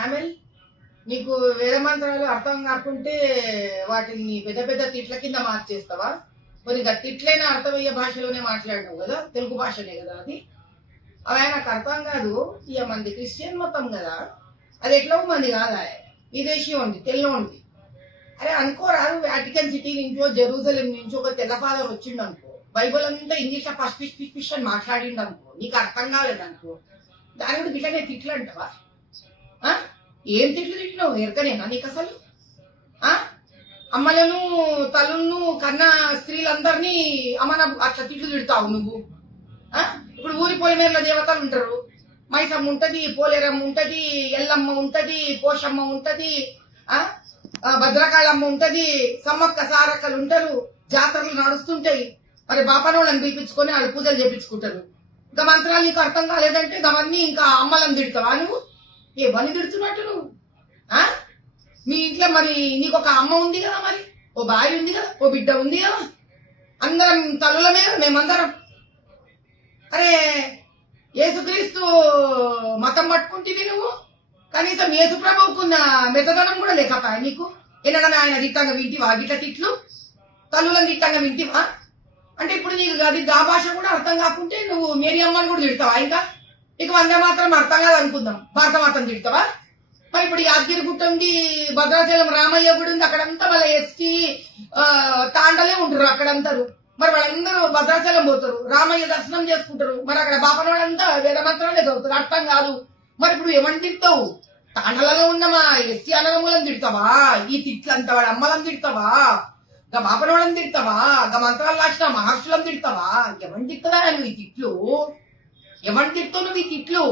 Samuel, నీకు వేద మంత్రాలు అర్థం కాకుంటే వాటిని పెద్ద పెద్ద తిట్ల కింద మార్చేస్తావా? కొన్ని తిట్లైనా అర్థమయ్యే భాషలోనే మాట్లాడినావు కదా, తెలుగు భాషనే కదా అది. అవి నాకు అర్థం కాదు. ఇక మంది క్రిస్టియన్ మతం కదా, అది ఎట్లా మంది కాదా, విదేశీ ఉంది, తెల్ల ఉంది. అరే అనుకోరాదు, వాటికన్ సిటీ నుంచో జెరూసలేం నుంచో ఒక తెల్ల ఫాదర్ వచ్చిండు అనుకో, బైబుల్ అంతా ఇంగ్లీష్ లో ఫస్ట్ పిష్ పిష్ అని మాట్లాడిండు అనుకో, నీకు అర్థం కాలేదనుకో, దాని కూడా బిడ్డనే తిట్లు అంటవా? ఏం తిట్లు తిట్టినావు? ఎరకనేనా నీకు అసలు? అమ్మలను తల్లులను కన్న స్త్రీలందరినీ అమ్మన అట్లా తిట్లు తిడతావు నువ్వు. ఇప్పుడు ఊరి పొలిమేరలో దేవతలు ఉంటారు, మైసమ్మ ఉంటది, పోలేరమ్మ ఉంటది, ఎల్లమ్మ ఉంటది, పోషమ్మ ఉంటది, భద్రకాళమ్మ ఉంటది, సమ్మక్క సారక్కలు ఉంటారు, జాతరలు నడుస్తుంటాయి. మరి బాపనోళ్ళని పిలిపించుకొని వాళ్ళు పూజలు చేపించుకుంటారు. ఇంకా మంత్రాలు నీకు అర్థం కాలేదంటే అవన్నీ ఇంకా అమ్మలను తిడతావా నువ్వు? ఏమని తిడుతున్నట్టు నువ్వు? మీ ఇంట్లో మరి నీకు ఒక అమ్మ ఉంది కదా, మరి ఓ భార్య ఉంది కదా, ఓ బిడ్డ ఉంది కదా, అందరం తల్లులమే కదా మేమందరం. అరే యేసుక్రీస్తు మతం పట్టుకుంటుంది నువ్వు, కనీసం యేసు ప్రభువుకున్న మెతదనం కూడా లేకపోయా నీకు? ఎన్నడన్నా ఆయన తిట్టంగా వింటివా? గిట్ల తిట్లు తల్లులను తిట్టంగా వింటివా? అంటే ఇప్పుడు నీకు అది గా భాష కూడా అర్థం కాకుంటే నువ్వు మేరీ అమ్మని కూడా తిడతావా? ఇంకా నీకు వందే మాత్రం అర్థం కాదు అనుకుందాం, భారత మాత్రం తిడతావా? మరి ఇప్పుడు యాదగిరి గుట్ట ఉంది, భద్రాచలం రామయ్య గుడి ఉంది, అక్కడంతా వాళ్ళ ఎస్టీ తాండలే ఉంటారు అక్కడంతారు. మరి వాళ్ళందరూ భద్రాచలం పోతారు, రామయ్య దర్శనం చేసుకుంటారు. మరి అక్కడ బాపన వాళ్ళంతా వేద మంత్రాలే చదువుతారు, అర్థం కాదు. మరి ఇప్పుడు ఏమని తిడతావు? తాండలలో ఉన్నమా ఎస్టీ అనగములను తిడతావా? ఈ తిట్లంతా వాడు అమ్మలను తిడతావా? గా బాపనోళ్ళని తిడతావా? గా మంత్రాలు రాసిన మహర్షులను తిడతావా? ఎవరిని తిడతావా నువ్వు ఈ తిట్లు? ఎవరిని తిడతావు నువ్వు ఈ తిట్లు?